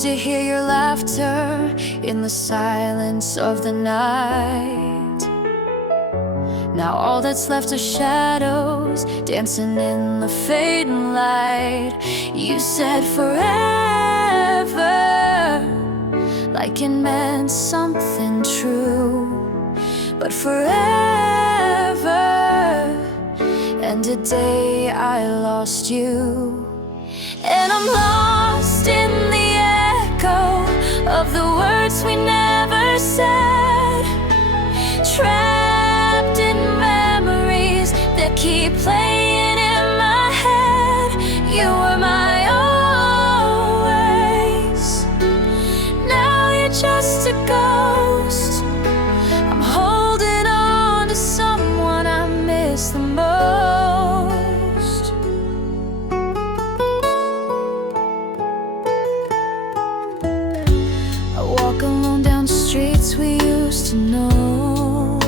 used to hear your laughter in the silence of the night. Now all that's left are shadows dancing in the fading light. You said forever, like it meant something true. But forever ended the day I lost you. And I'm lost in the echo of the words we never said, trapped in memories that keep playing in my head. You were my always. Now you're just a ghost. I'm holding on to someone I miss the most. I walk alone down streets we used to know.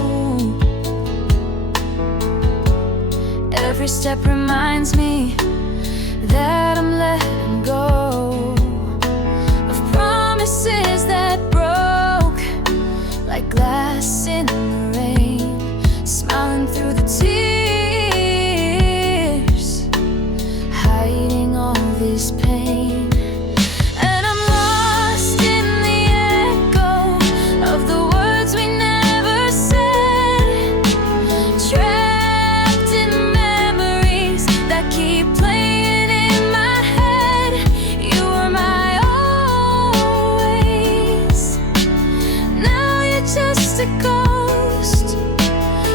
Every step reminds me that I'm letting go of promises that broke like glass in the rain, smiling through the tears, hiding all this pain. And I'm lost in the echo of the words we never said, trapped in memories that keep playing in my head. You were my always. Now you're just a ghost.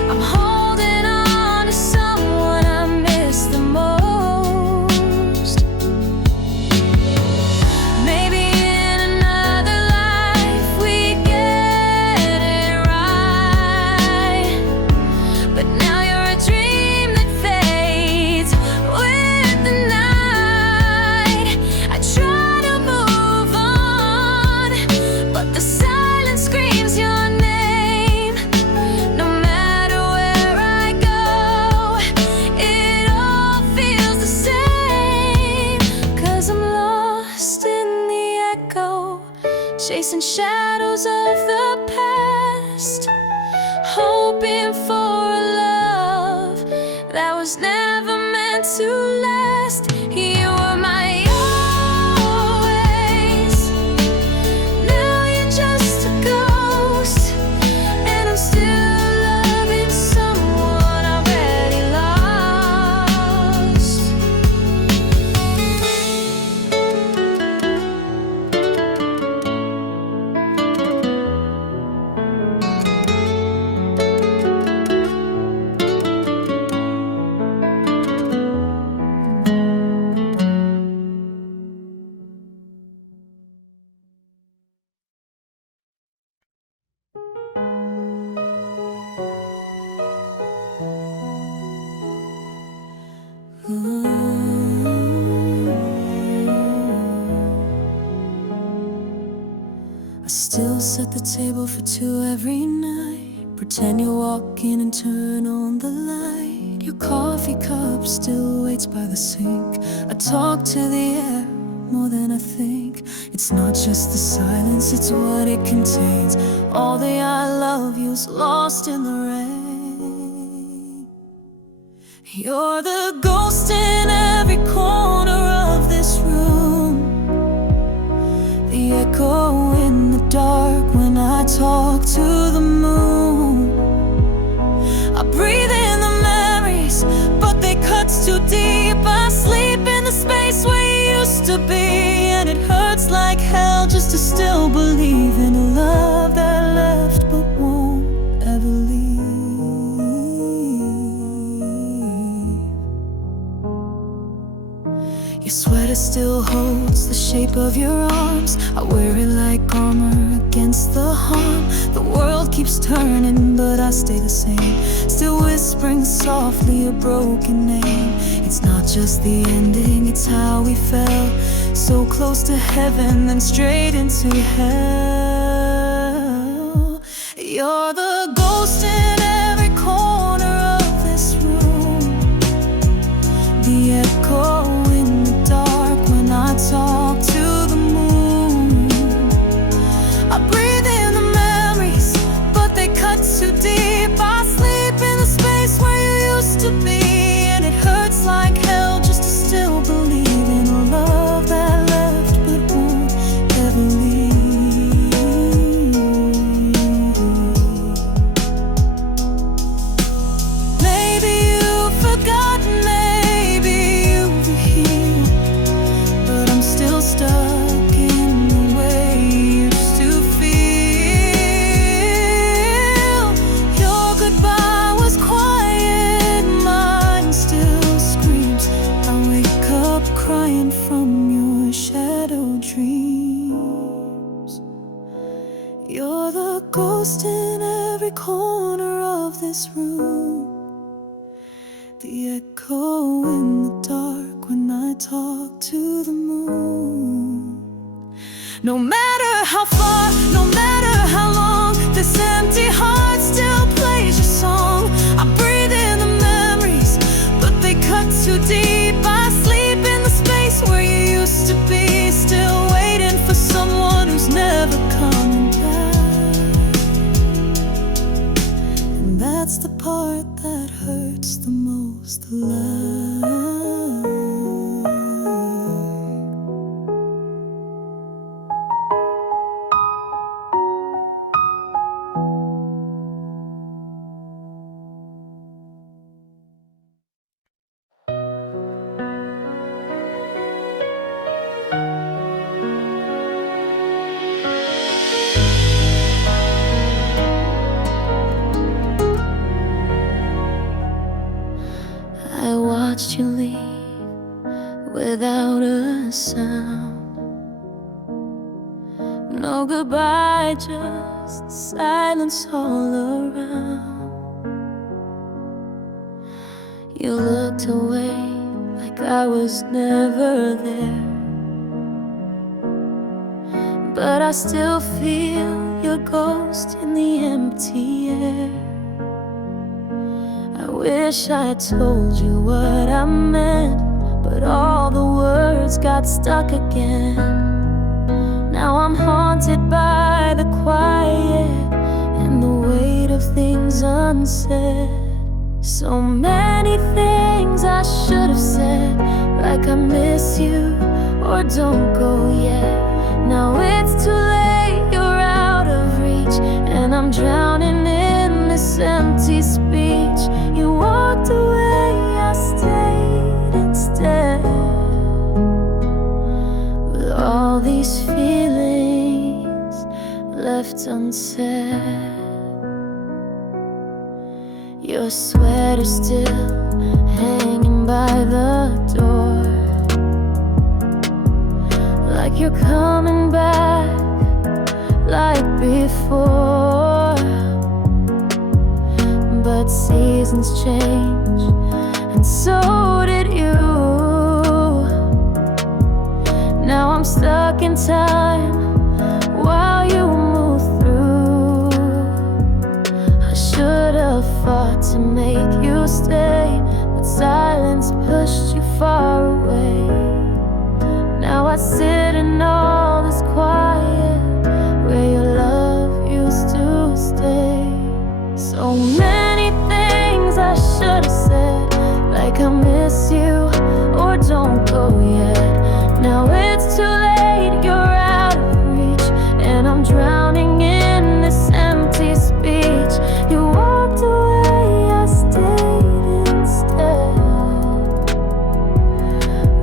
I'm holding on to someone I miss the most. Maybe in another life we get it right, but now you're a dream that fades with the night. I try to move on, but the silence screams your name. No matter where I go, it all feels the same. 'Cause I'm lost in the echo, chasing shadows of the past, hoping for a love that was never meant to last. You were my always. Now you're just a ghost, and I'm still loving someone already lost. I still set the table for two every night. Pretend you walk in and turn on the light. Your coffee cup still waits by the sink. I talk to the air more than I think. It's not just the silence, it's what it contains. All the I love you's lost in the rain. You're the ghost in every corner of this room, the echo in the dark when I talk to the moon. I breathe in the memories, but they cut too deep. I sleep in the space where you used to be, and it hurts like hell just to still believe in a love that left but won't ever leave. Your sweater still holds the shape of your arms. I wear it like armor against the harm. The world keeps turning, but I stay the same, still whispering softly a broken name. It's not just the ending, it's how we fell, so close to heaven, then straight into hell. You're the ghost in every corner of this room, the echo in the dark when I talk to the moon. ghost in every corner of this room, the echo in the dark when I talk to the moon. No matter how far, no matter how long, this empty heart still plays your song. I breathe in the memories, but they cut too deep. I sleep in the space where you used to be, still waiting for someone who's never coming back. And that's the part that hurts the most, the love. I watched you leave without a sound. No goodbye, just silence all around. You looked away like I was never there, but I still feel your ghost in the empty air. I wish I had told you what I meant, but all the words got stuck again. Now I'm haunted by the quiet and the weight of things unsaid. So many things I should have said, like I miss you or don't go yet. Now it's too late, you're out of reach, and I'm drowning in this empty speech. You walked away, I stayed instead, with all these feelings left unsaid. Your sweater still hanging by the door, like you're coming back like before. But seasons change, and so did you. Now I'm stuck in time while you move through. I should have fought to make you stay, but silence pushed you far away. Now I sit in all this quiet where your love used to stay. So many things I should have said, like I miss you or don't go yet. Now it's too late, you're out of reach, and I'm drowning in this empty speech. You walked away, I stayed instead,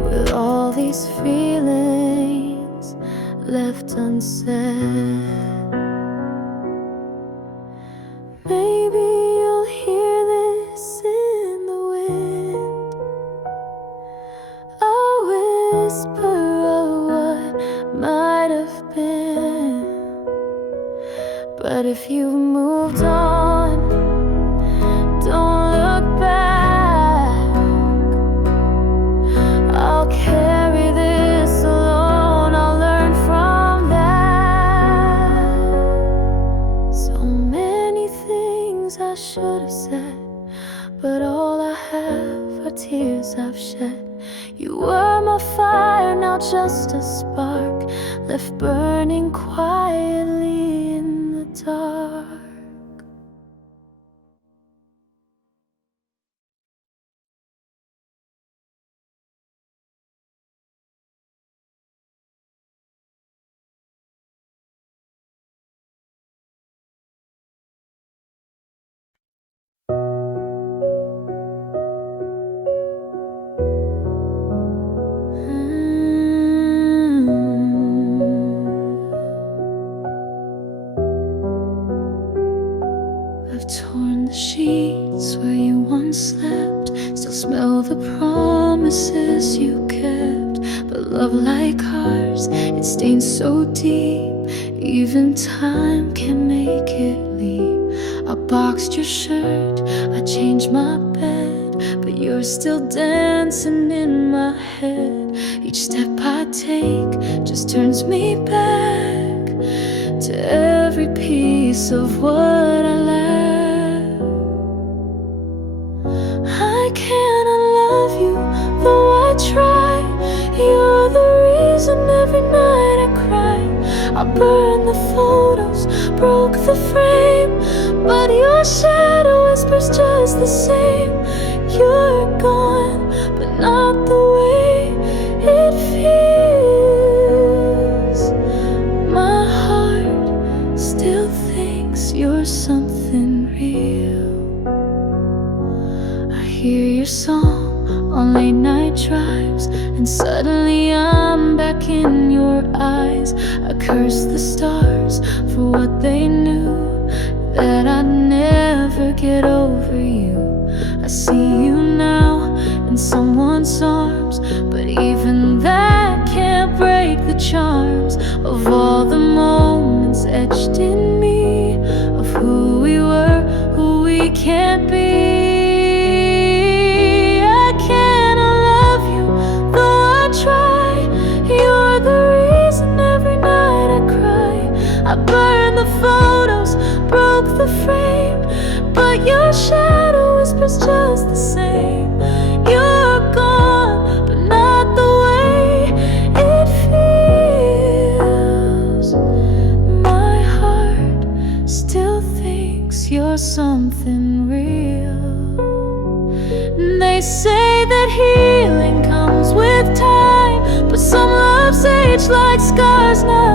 with all these feelings left unsaid. Maybe you'll hear this in the wind, a whisper of what might have been. But if you've moved on, don't look back. I'll carry this alone, I'll learn from that. So many things I should have said, but all I have are tears I've shed. You were my fire, now just a spark, left burning quietly in the dark. I've torn the sheets where you once slept, still smell the promises you kept. But love like ours, it stains so deep, Even time can make it leave. I boxed your shirt, I changed my bed, but you're still dancing in my head. Each step I take just turns me back to every piece of what I lack. I can't unlove you, though I try. You're the reason every night I cry. I burned the photos, broke the frame, but your shadow whispers just the same. You're gone, but not the way it feels. My heart still thinks you're something real. I hear your song on late night drives, and suddenly I'm back in your eyes. I curse the stars for what they knew, that I'd never get over you. I see you now in someone's arms, but even that can't break the charms of all the moments etched in me, of who we were, who we can't be. I burned the photos, broke the frame, but your shadow whispers just the same. You're gone, but not the way it feels. My heart still thinks you're something real. They say that healing comes with time, but some loves age like scars now.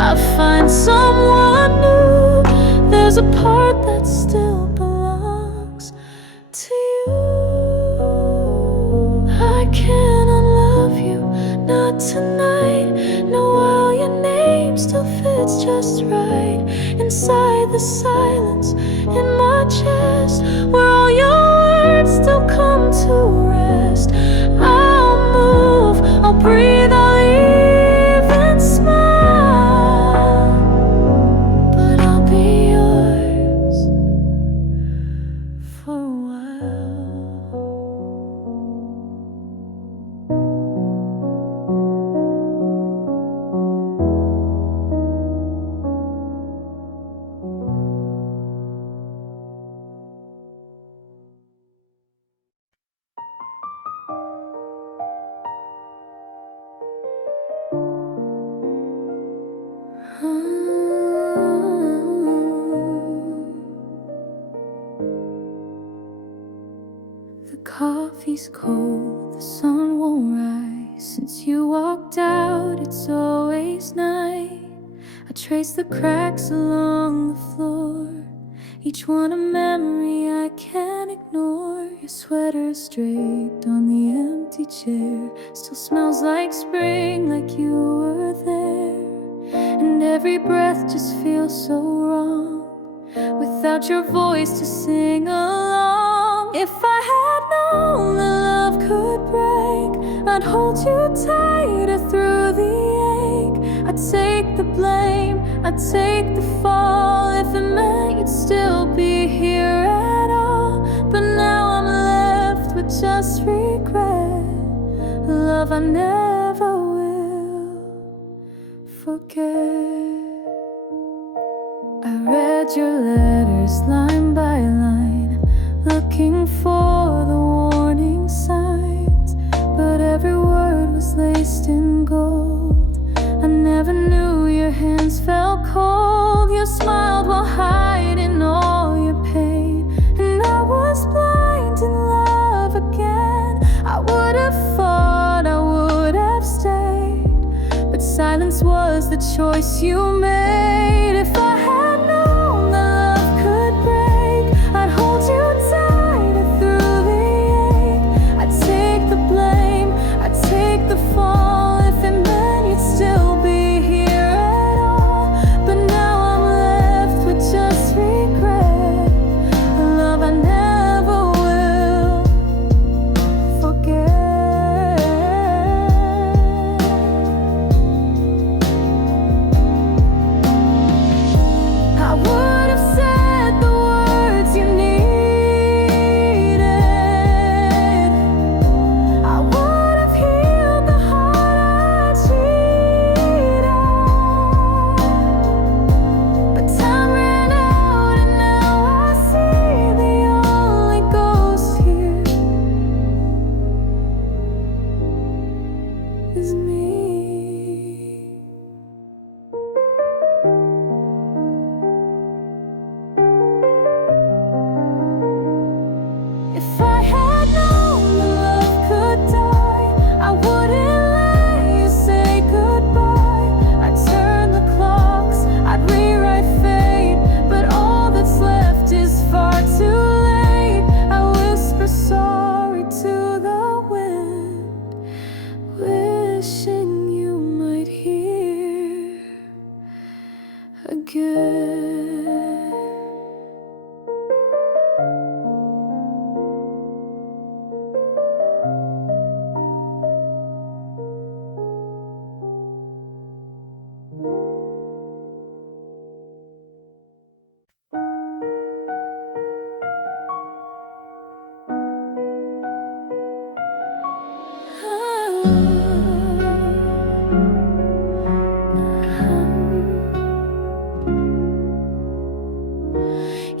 I find someone new, there's a part that still belongs to you. I can't unlove you, not tonight. No, while your name still fits just right inside the silence in my chest, where all your words still come to rest. I'll move, I'll breathe, I'll even smile. The coffee's cold, the sun won't rise. Since you walked out, it's always night. I trace the cracks along the floor, each one a memory I can't ignore. Your sweater's draped on the empty chair, still smells like spring, like you were there. And every breath just feels so wrong without your voice to sing along. If I had known that love could break, I'd hold you tighter through the ache. I'd take the blame, I'd take the fall, if it meant you'd still be here at all. But now I'm left with just regret, love I never will forget. I read your letters line by line, looking for the warning signs, but every word was laced in gold. I never knew your hands felt cold. You smiled while hiding all your pain, and I was blind in love again. I would have fought, I would have stayed, but silence was the choice you made. If I had known that love could break, I'd hold you tighter through the ache. I'd take the blame, I'd take the fall, if it meant you'd still be here at all. But now I'm left with just regret, a love I never will forget. is me. If I had known that love could die, I wouldn't let you say goodbye. I'd turn the clocks, I'd rewrite fate, but all that's left is far too late. I whisper sorry to the wind, wishing you might hear again.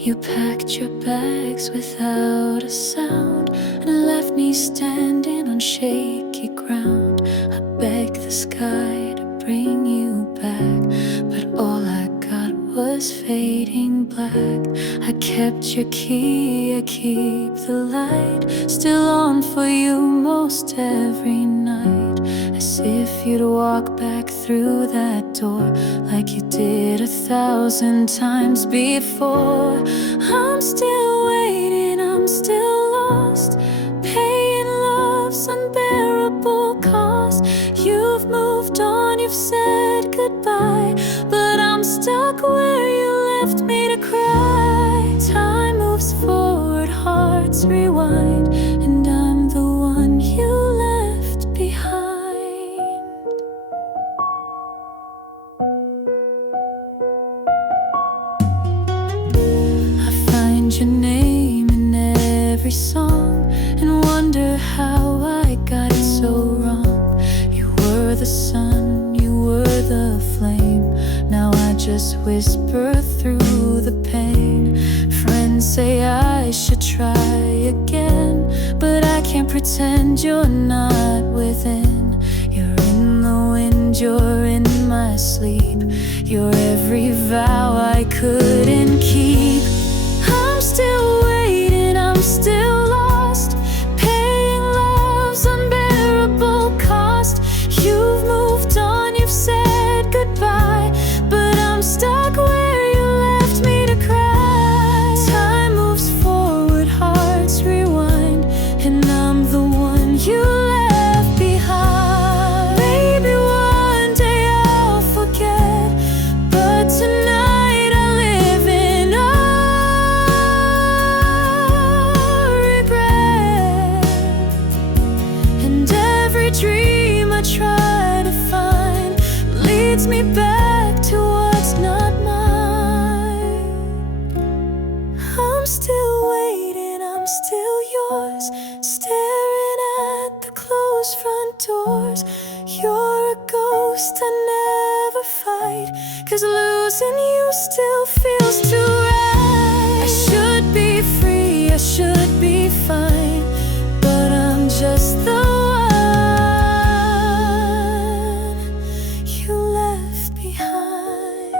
You packed your bags without a sound and left me standing on shaky ground. I begged the sky to bring you back, but all I got was fading black. I kept your key, I keep the light still on for you most every night, as if you'd walk back through that door like you did 1,000 times before. I'm still waiting, I'm still lost, paying love's unbearable cost. You've moved on, you've said goodbye, but I'm stuck where you left me to cry. Time moves forward, hearts rewind, and I'm the one you left behind. I find your name in every song and wonder how I got it so wrong. You were the sun, you were the flame, now I just whisper through the pain. Friends say I should try again, but I can't pretend you're not within. You're in the wind, you're in my sleep, you're every vow I couldn't keep. I'm still waiting, I'm still lost, paying love's unbearable cost. You've moved on, you've said goodbye, but I'm stuck where you left me to cry. Time moves forward, hearts rewind, and I'm the one you left behind. Maybe one day I'll forget, but tonight I live in regret. And every dream I try to find leads me back to what's not mine. I'm still waiting, I'm still yours, staring at the closed front doors. You're a ghost I never fight, 'cause losing you still feels too right. I should be free, I should be fine, but I'm just the one you left behind.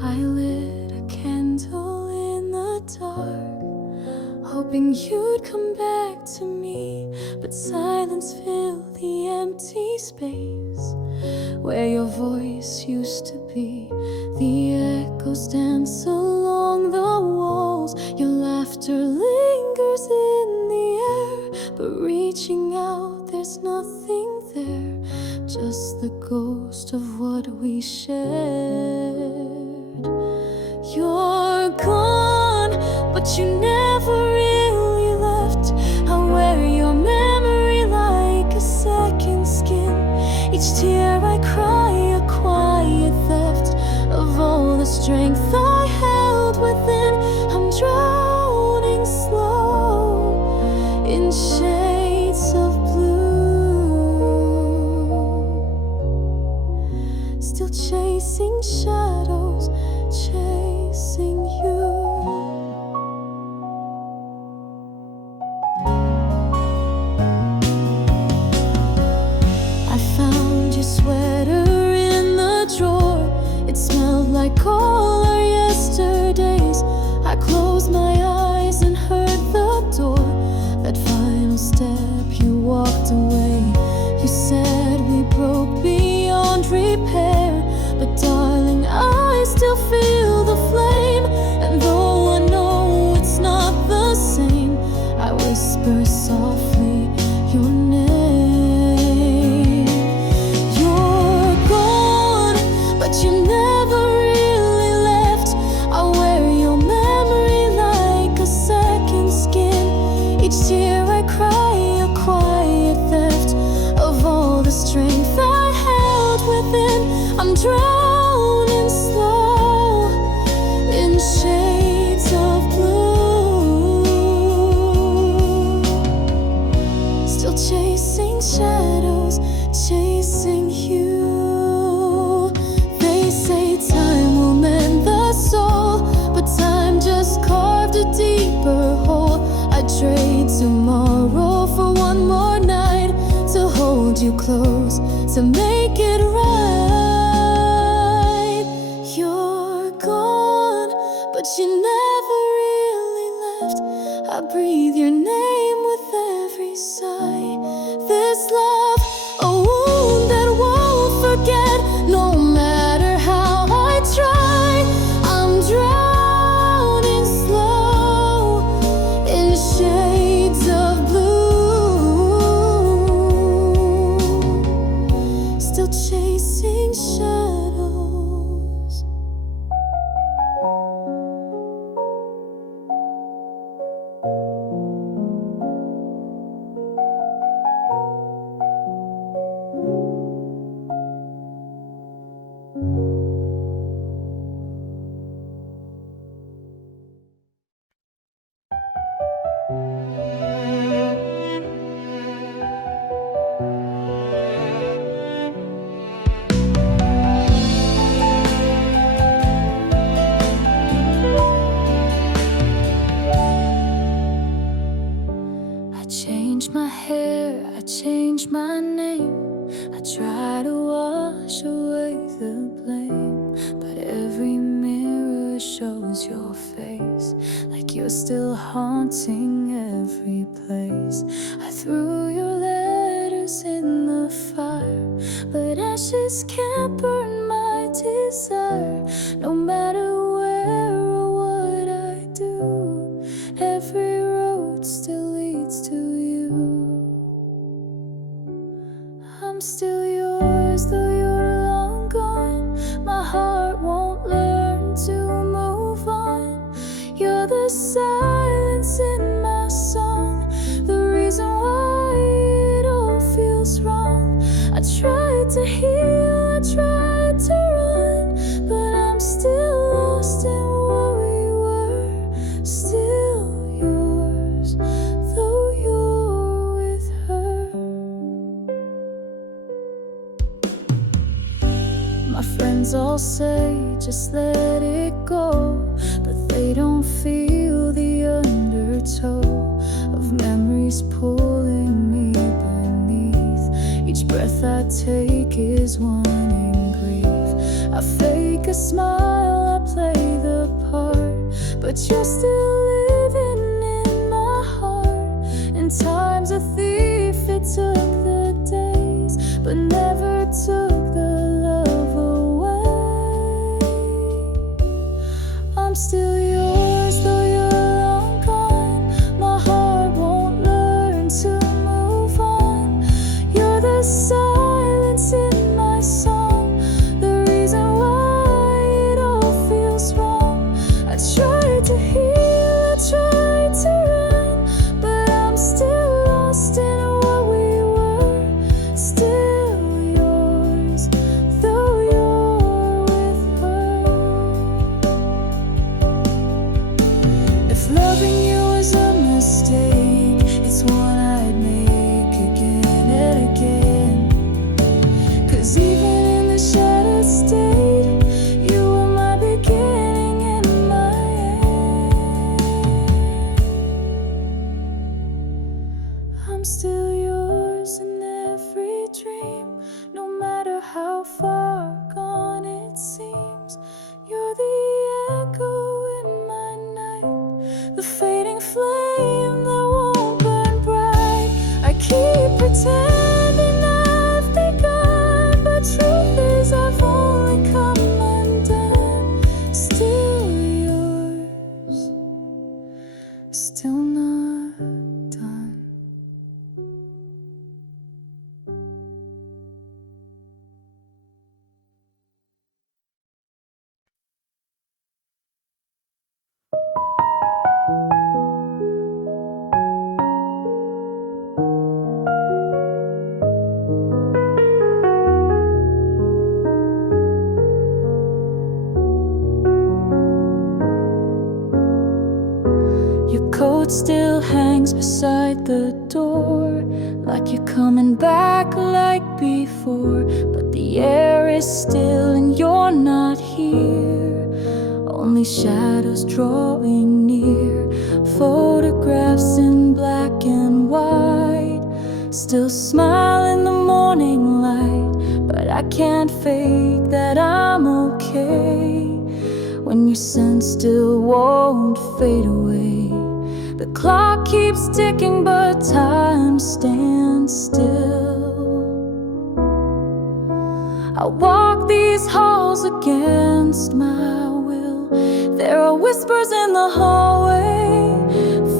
I lit a candle in the dark, hoping you'd come back to me, but silence filled the empty space where your voice used to be. The echoes dance along the walls, your laughter lingers in the air, but reaching out there's nothing there, just the ghost of what we shared. You're gone, but but you never really left. I wear your memory like a second skin. Each tear I cry, a quiet theft of all the strength I held within. I'm drowning slow in shades of blue, still chasing shadows, chasing you. I found your sweater in the drawer. It smelled like all our yesterdays. I closed my eyes and heard the door. That final step, you walked away. You said we broke beyond repair, but darling, I still feel the flame. And though I know it's not the same, I whisper softly your name. You're gone, but you never really left. I wear your memory like a second skin. Each tear I cry, a quiet theft of all the strength I held within. I'm drowning slow in shades of blue, still chasing shadows, chasing you. They say time will mend the soul, but time just carved a deeper hole. I trade tomorrow for one more night to hold you close, to make it right. You're gone, but you never really left. I breathe your name with every sigh. This love, a wound that won't forget, no matter how I try. I'm drowning slow in shades of blue, still chasing shadows. I changed my hair, I changed my name. I try to wash away the blame, but every mirror shows your face, like you're still haunting every place. I threw your letters in the fire, but ashes can't burn my desire. No matter where or what I do, every road still leads to you. I'm still yours, though you're long gone. My heart won't learn to move on. You're the silence in my song, the reason why it all feels wrong. I tried to heal, I tried to run, but I'm still lost in what we were. Still yours, though you're with her. My friends all say, just let it go, but they don't feel the undertow of memories pulling me beneath. Each breath I take is one in grief. I fake a smile, I play the part, but you're still living in my heart. In time's a thief, it took the days, but never took the love away. I'm still yours, though you're long gone. My heart won't learn to move on. You're the silence in my song, the reason why it all feels wrong. I tried to heal, mistake, it's one I'd make again and again. 'Cause even in the shattered state, you were my beginning and my end. I'm still yours in every dream, no matter how far gone it seems. You're the echo in my night, the fading flame that won't burn bright. I keep pretending I've begun, but truth is I've only come undone. Still yours, still not done. Your coat still hangs beside the door, like you're coming back like before. But the air is still and you're not here, only shadows drawing near. Photographs in black and white still smile in the morning light. But I can't fake that I'm okay when your scent still won't fade away. The clock keeps ticking, but time stands still. I walk these halls against my will. There are whispers in the hallway,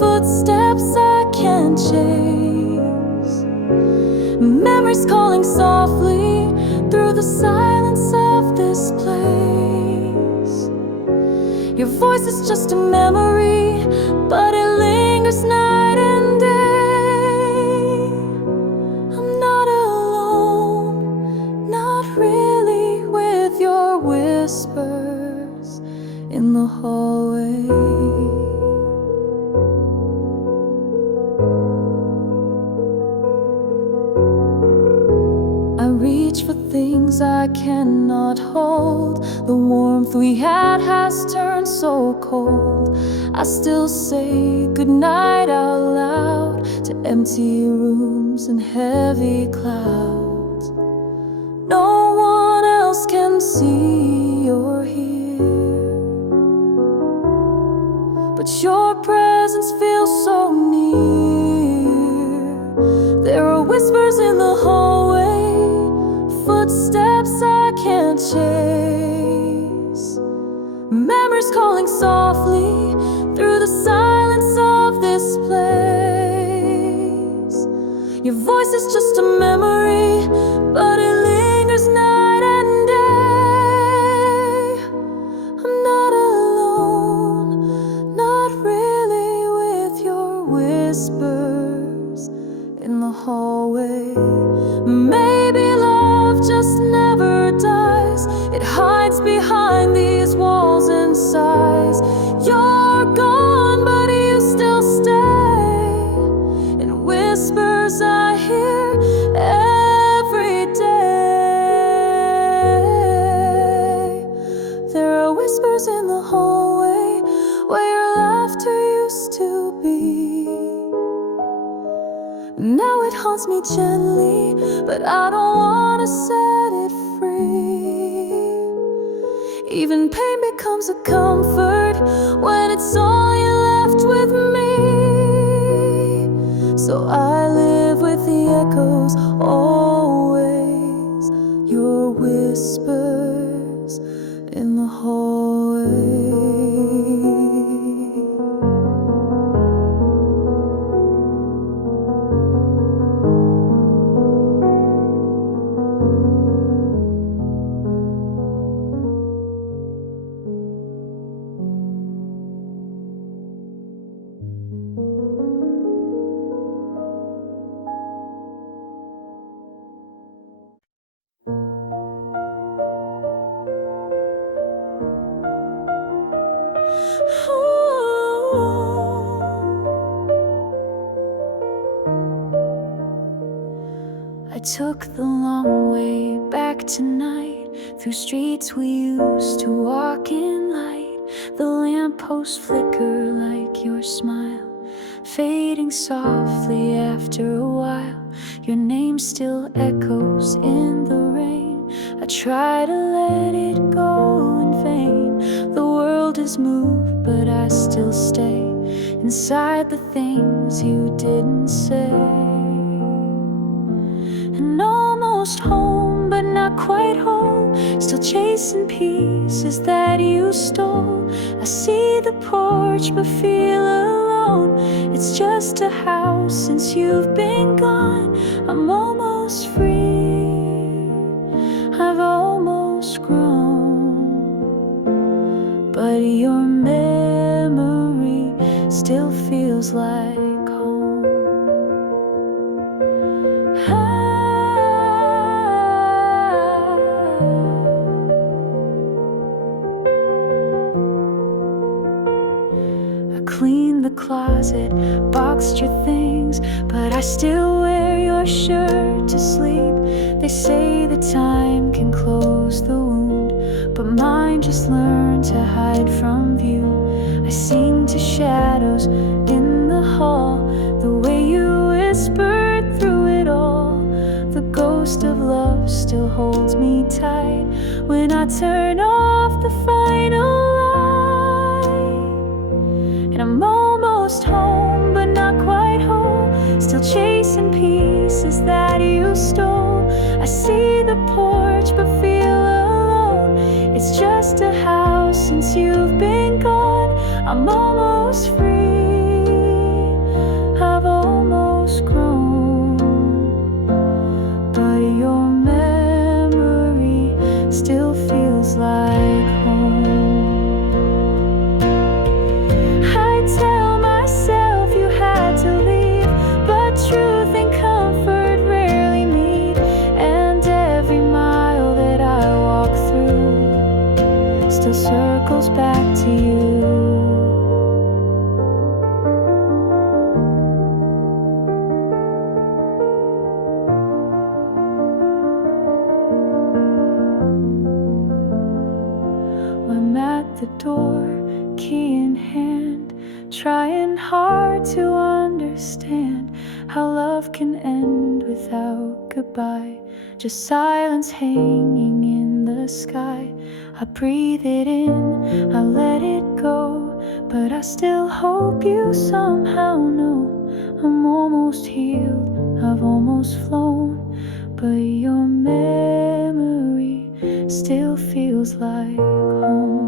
footsteps I can't chase, memories calling softly through the silence of this place. Your voice is just a memory, but it lingers night and day. I'm not alone, not really, with your whispers in the hallway. I reach for things I cannot hold. The warmth we had has turned so cold. I still say goodnight out loud to empty rooms and heavy clouds. No one else can see you're here, but your presence feels so near. There are whispers in the hallway, footsteps I can't chase, memories calling softly through the silence of this place. Your voice is just a memory, but it lingers night and day. I'm not alone, not really, with your whispers in the hallway. Maybe love just never dies, it hides behind these walls and sighs. You're gone, but you still stay in whispers I hear every day. There are whispers in the hallway where your laughter used to be. Now it haunts me gently, but I don't wanna set it free. Even pain becomes a comfort when it's all you left with me. So I live with the echoes always, your whispers in the hallway. I took the long way back tonight, through streets we used to walk in light. The lampposts flicker like your smile, fading softly after a while. Your name still echoes in the rain. I try to let it go in vain. The world has moved, but I still stay inside the things you didn't say. And almost home, but not quite home, still chasing pieces that you stole. I see the porch, but feel alone. It's just a house since you've been gone. I'm almost free, I've almost grown, but your memory still feels like home. I cleaned the closet, boxed your things, but I still wear your shirt to sleep. They say that time can close the wound, but mine just learned to hide from view. I sing to shadows in the hall, the way you whispered through it all. The ghost of love still holds me tight when I turn off the final light. And I'm almost home, but not quite whole, still chasing pieces that you stole. I see the porch, but feel alone. It's just a house since you've been gone. I'm almost free, I've almost grown, but your memory still feels like home. I tell myself you had to leave, but truth and comfort rarely meet. And every mile that I walk through still circles back to you. I'm at the door, key in hand, trying hard to understand how love can end without goodbye. Just silence hanging in the sky. I breathe it in, I let it go, but I still hope you somehow know I'm almost healed, I've almost flown, but your memory still feels like home.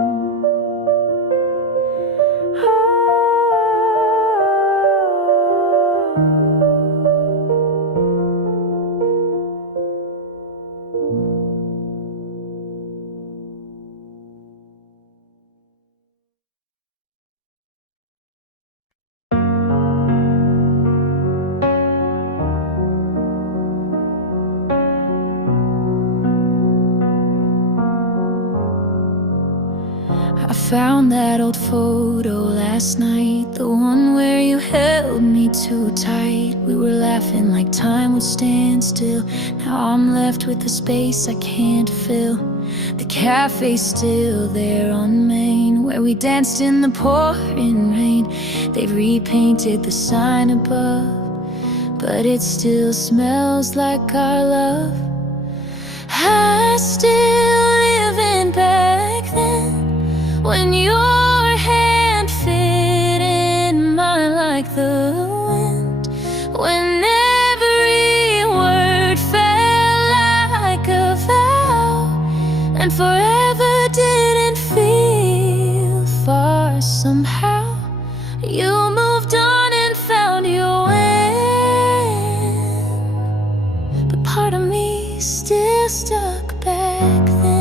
I found that old photo last night, the one where you held me too tight. We were laughing like time would stand still. Now I'm left with the space I can't fill. The cafe's still there on Main, where we danced in the pouring rain. They've repainted the sign above, but it still smells like our love. I still live in back then, when your hand fit in mine like the wind, when every word felt like a vow, and forever didn't feel far somehow. You moved on and found your way, but part of me still stuck back then.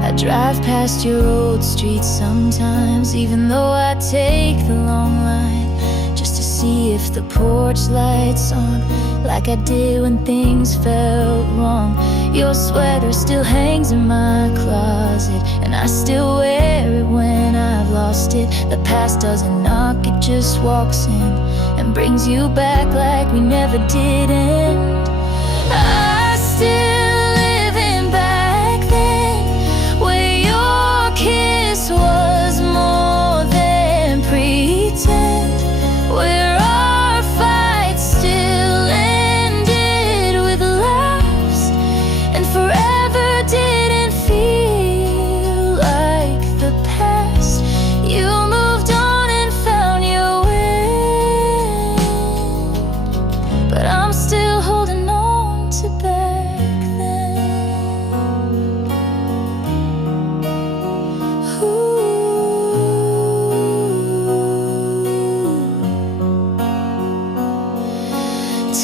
I drive past your old street sometimes, even though I take the long line, just to see if the porch light's on, like I did when things felt wrong. Your sweater still hangs in my closet, and I still wear it when I've lost it. The past doesn't knock, it just walks in and brings you back like we never did end. I still live in back then, where your kiss was more than pretend, where our fights still ended with laughs, and forever didn't feel like the past. You moved on and found your wind, but I'm still holding on to back then.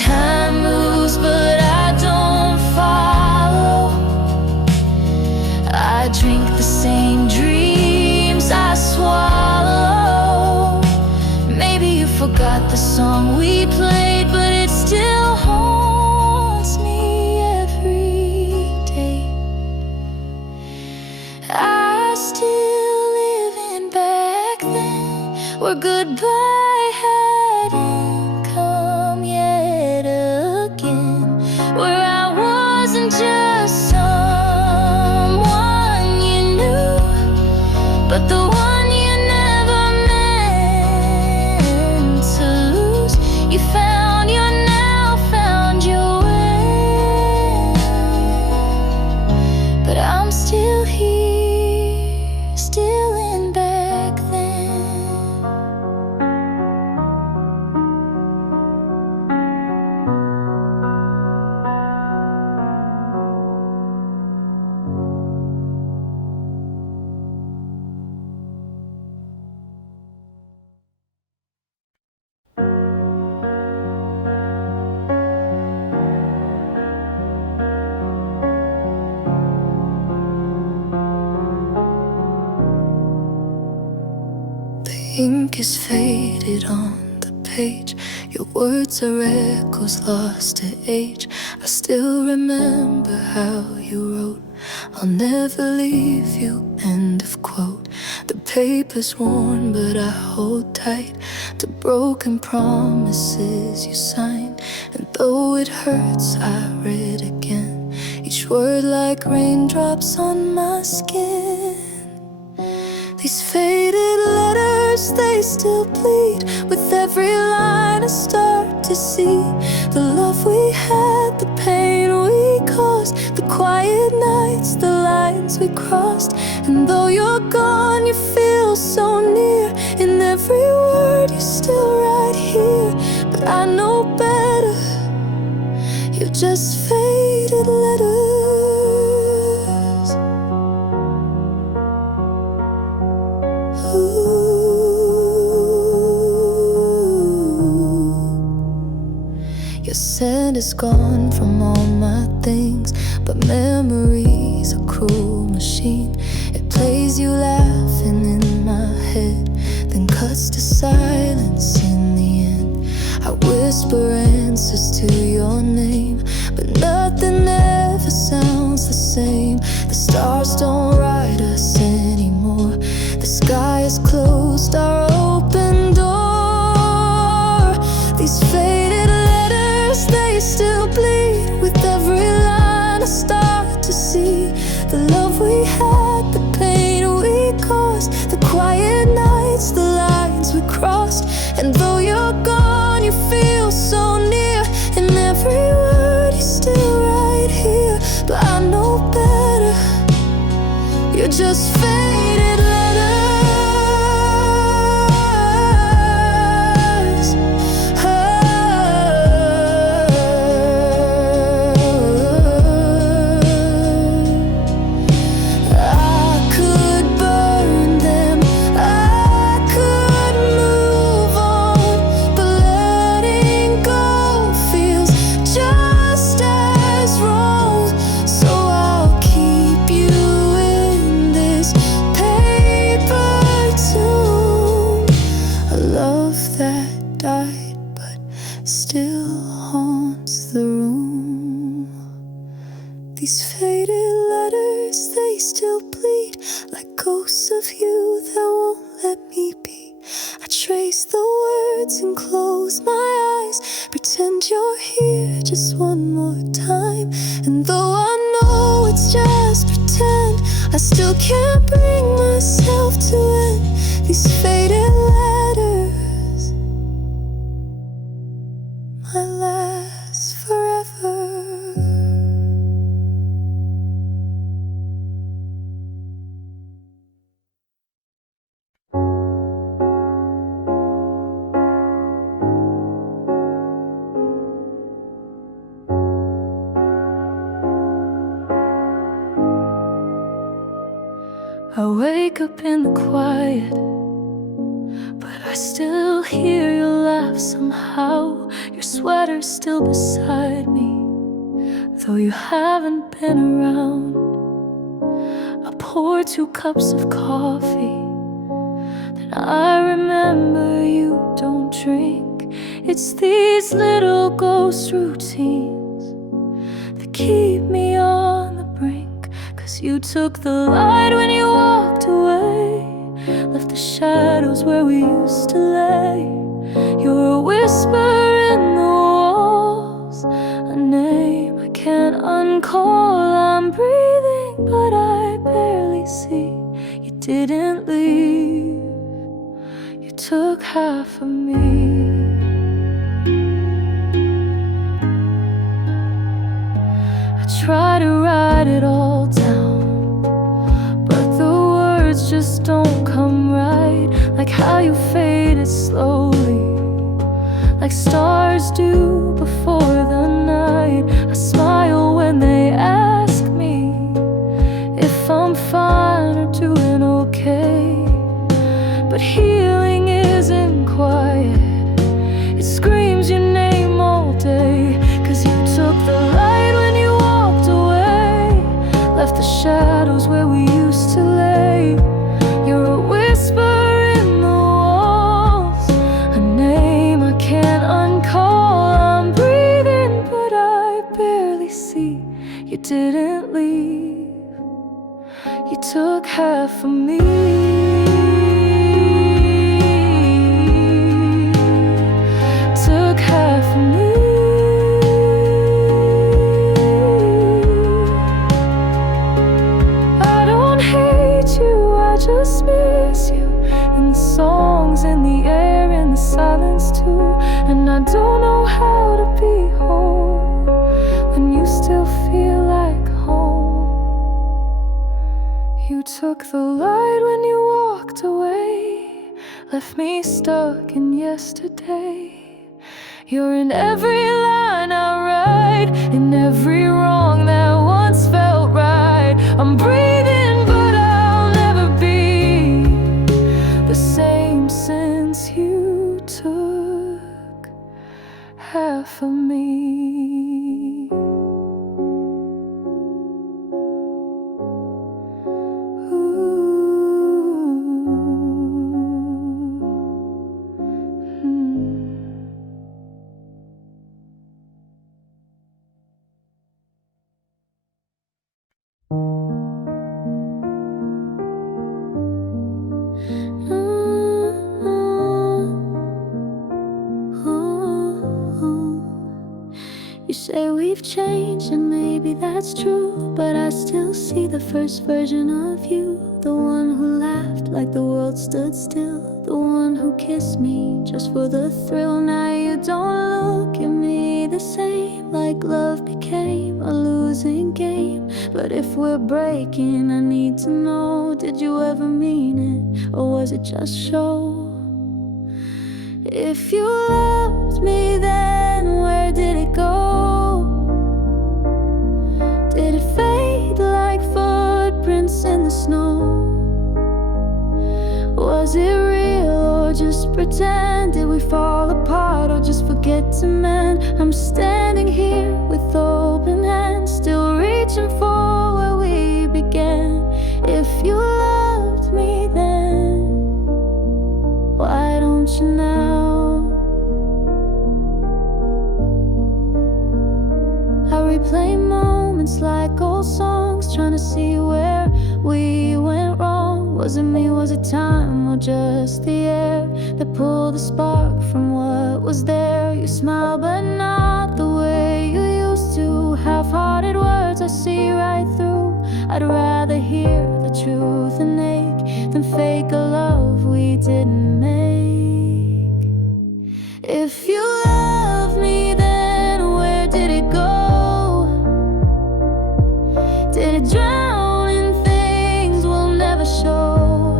Time moves, but I don't follow. I drink the same dreams I swallow. Maybe you forgot the song we played, but it still haunts me every day. I still live in back then, where goodbye hadn't come yet again, where I wasn't just someone you knew, but the one you never meant to lose. You found your now, found your way, but I'm still here, still in back then. The ink is faded on the page. Your words are echoes lost to age. I still remember how you wrote, "I'll never leave you," end of quote. The paper's worn, but I hold tight to broken promises you signed. And though it hurts, I read again, each word like raindrops on my skin. These faded letters, they still bleed. With every line I start to see the love we had, the pain we caused, the quiet nights, the lines we crossed. And though you're gone, you feel so near. In every word, you're still right here. But I know better, you're just faded letters. Your scent is gone from all my things, but memory's a cruel machine. It plays you laughing in my head, then cuts to silence in the end. I whisper answers to your name, but nothing ever sounds the same. The stars don't write us anymore. The sky has closed our open door. These faded letters, they still bleed. With every line I start to see the love we had, the pain we caused, the quiet nights, the lines we crossed. And though you're gone, you feel so near. In every word, you're still right here. But I know better, you're just faded letters. Just as wrong, so I'll keep you in this These faded letters, they still bleed like ghosts of you that won't let me be. I trace the words and close my eyes, pretend you're here just one more time. And though I know it's just pretend, I still can't bring myself to end these faded letters. My last forever. I wake up in the quiet, but I still hear your laugh somehow. Your sweater's still beside me, though you haven't been around. I pour 2 cups of coffee, then I remember you don't drink. It's these little ghost routines that keep me on the brink. 'Cause you took the light when you walked away, left the shadows where we used to lay. You're a whisper in the walls, a name I can't uncall. I'm breathing, but I barely see. You didn't leave, you took half of me. I try to write it all down, but the words just don't come right. Like how you faded slowly, like stars do before the night. I smile when they ask me if I'm fine or doing okay, but healing isn't quiet, it screams your name all day. 'Cause you took the light when you walked away, left the shadows where we used to lay. You're a whisper in the walls, a name I can't uncall. I'm breathing, but I barely see. You didn't leave, you took half of me. Took half of me. I don't hate you, I just miss you. In the songs, in the air, in the silence too. And I don't know how to be whole when you still feel like home. You took the light when you walked away, left me stuck in yesterday. You're in every line I write, in every wrong that once felt right. I'm breathing, but I'll never be the same since you took half of me. You say we've changed, and maybe that's true, but I still see the first version of you. The one who laughed like the world stood still, the one who kissed me just for the thrill. Now you don't look at me the same, like love became a losing game. But if we're breaking, I need to know, did you ever mean it, or was it just show? If you loved me then, where did it go? Did it fade like footprints in the snow? Was it real or just pretend? Did we fall apart or just forget to mend? I'm standing here with open hands, still reaching for where we began. If you loved me then, why don't you now? I replay moments just like old songs, trying to see where we went wrong. Was it me, was it time, or just the air that pulled the spark from what was there? You smile but not the way you used to. Half-hearted words I see right through. I'd rather hear the truth and ache than fake a love we didn't make. If you love me, then where did it go? Did it drown in things we'll never show?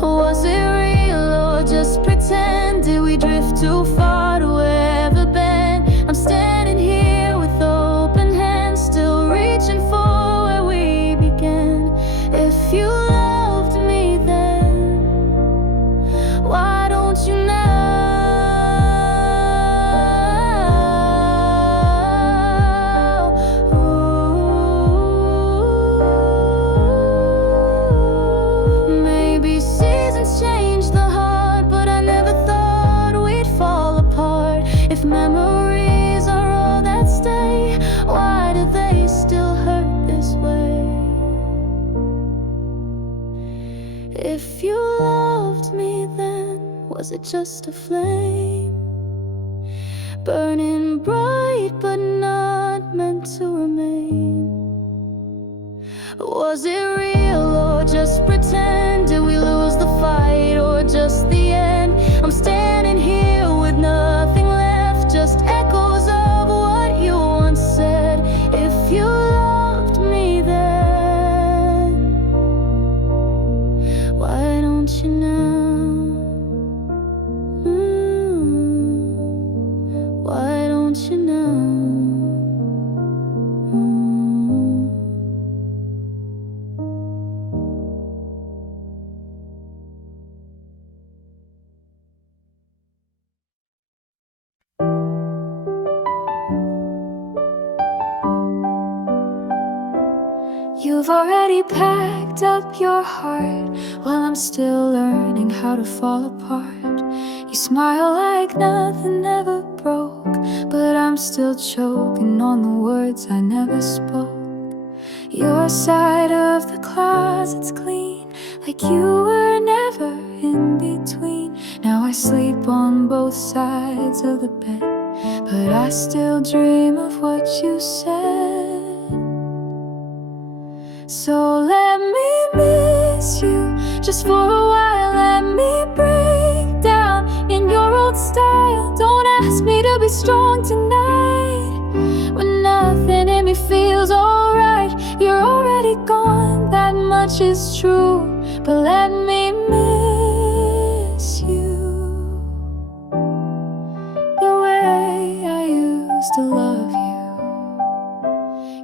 Was it real or just pretend? Did we drift too far to ever bend? I'm standing here with open hands, still reaching for where we began. If you loved me then, why don't you now? Maybe seasons change the heart, but I never thought we'd fall apart. If memories are all that stay, why do they still hurt this way? If you loved me then, was it just a flame, burning bright but not meant to remain? Was it real or just pretend? Did we lose the fight or just the end? I'm standing here with nothing left, just echoes of what you once said. If you loved me then, why don't you now? Why don't you now? You've already packed up your heart while I'm still learning how to fall apart. You smile like nothing ever broke, but I'm still choking on the words I never spoke. Your side of the closet's clean, like you were never in between. Now I sleep on both sides of the bed, but I still dream of what you said. So let me miss you just for a while. Let me break down in your old style. Don't ask me to be strong tonight when nothing in me feels alright. You're already gone, that much is true, but let me miss you the way I used to love you.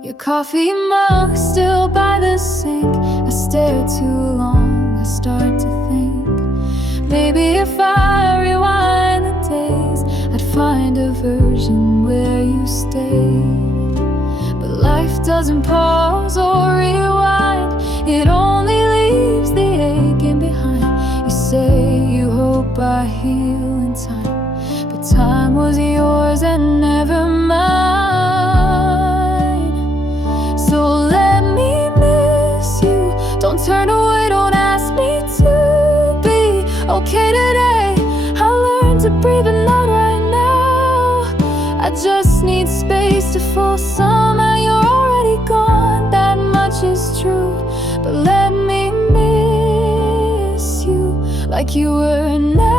Your coffee mug still by the sink. I stare too long, I start to think maybe if I rewind the days, I'd find a version where you stayed. But life doesn't pause or rewind, it only leaves the aching behind. You say you hope I heal in time, but time was yours and never mine. So let me miss you, don't turn away, don't ask me to be okay today. I learned to breathe and not right now. I just need space to fall. Somehow you're already gone, that much is true, but let me miss you like you were never.